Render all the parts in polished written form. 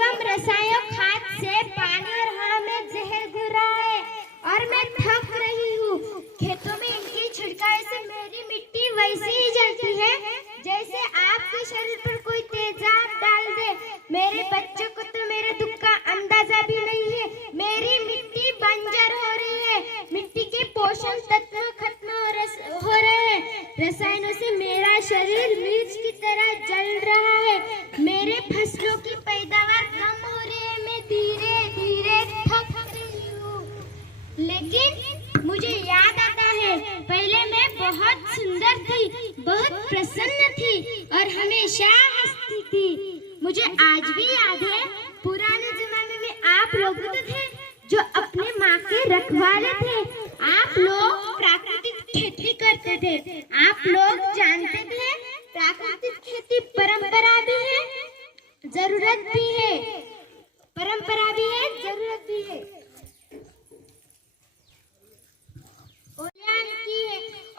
एवं रसायनों खाद से पानी और हवा में जहर घुल रहा है और मैं थक रही हूँ। खेतों में इनके छिड़काव से मेरी मिट्टी वैसे ही जलती है जैसे आपके शरीर पर कोई तेजाब डाल दे। मेरे बच्चों को तो मेरे दुख का अंदाजा भी नहीं है। मेरी मिट्टी बंजर हो रही है, मिट्टी के पोषण तत्व खत्म हो रहे हैं, रसायनों से मेरा शरीर मिर्च की तरह जल रहा है, मेरे फसलों की पैदावार कम हो रही है, मैं धीरे धीरे थक रही हूँ। लेकिन मुझे याद आता है, पहले मैं बहुत सुंदर थी, बहुत प्रसन्न थी और हमेशा हंसती थी। मुझे आज भी याद है, पुराने जमाने में आप लोग तो थे जो अपने माँ के रखवाले थे। आप लोग प्राकृतिक खेती करते थे। आप लोग जानते थे प्राकृतिक खेती परंपरा भी है, जरूरत भी है। परंपरा भी है, जरूरत भी है।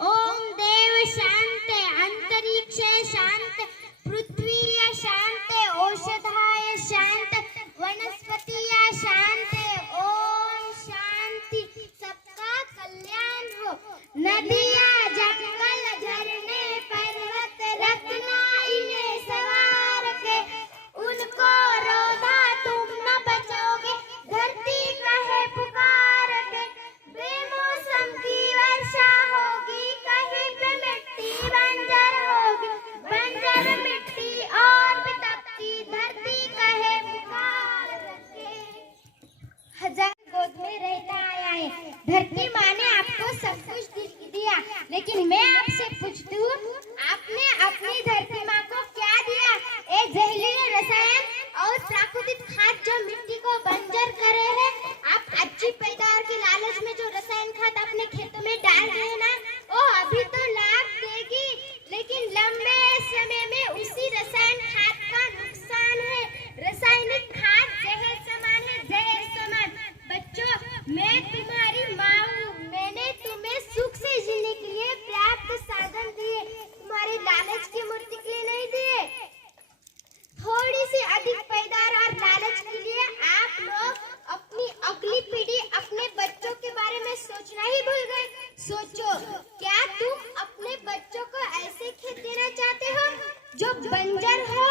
ओम देव शांत, अंतरिक्ष शांत, पृथ्वी शांत, औषधाय शांत, वनस्पति शांत। ओम शांति, सबका कल्याण हो। नदियाँ, जंगल, झरने, पर्वत, रखना इन्हें सवार के, उनको रोधा तुम न बचोगे, धरती कहे पुकार के। बेमौसम की वर्षा होगी, कहीं पे मिट्टी बंजर होगी, बंजर मिट्टी और भी तपती, धरती कहे पुकार के। हजार गोद में रहता आया है, धरती माँ ने आपको सब कुछ दिया, लेकिन मैं आपसे पूछती हूँ, आपने अपनी धरती माँ को क्या दिया? एक जहरीले रसायन और प्राकृतिक खाद जो मिट्टी को बंजर करे है। आप अच्छी पैदावार के लालच में जो रसायन खाद अपने खेतों में डाल रहे हैं ना, वो अभी तो लाभ देगी, लेकिन लंबे समय में उसी रसायन खाद का नुकसान है। रासायनिक खाद जहर समान है, जहर समान। बच्चों, मैं तुम्हारी माँ हूँ, मैंने तुम्हें सुख से जीने के लिए पर्याप्त साधन दिए, तुम्हारी लालच की मूर्ति के लिए नहीं दिए। थोड़ी सी अधिक पैदावार और लालच के लिए आप लोग अपनी अगली पीढ़ी, अपने बच्चों के बारे में सोचना ही भूल गए। सोचो, क्या तुम अपने बच्चों को ऐसे खेत देना चाहते हो जो बंजर हो?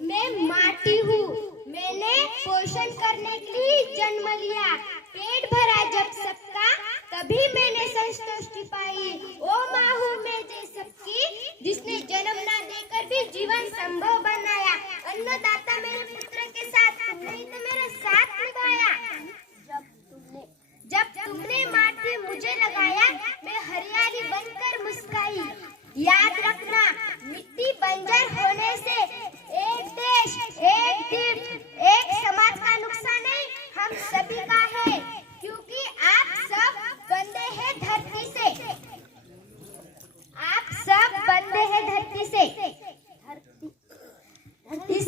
मैं माटी हूँ, मैंने पोषण करने के लिए जन्म लिया, पेट भरा जब सबका, तभी मैंने संतुष्टि पाई। ओ माँ हूँ मैं जे सबकी, जिसने जन्म ना देकर भी जीवन संभव बनाया। अन्नदाता मेरे पुत्र के साथ, तुमने ही तो मेरा साथ निभाया। जब तुमने माटी मुझे लगाया, मैं हरियाली बनकर मुस्काई। याद रखना, मिट्टी बंजर होने से एक देश, एक द्वीप, एक समाज का नुकसान नहीं, हम सभी का है, क्योंकि आप सब बंधे हैं धरती से। आप सब बंधे हैं धरती से। धरती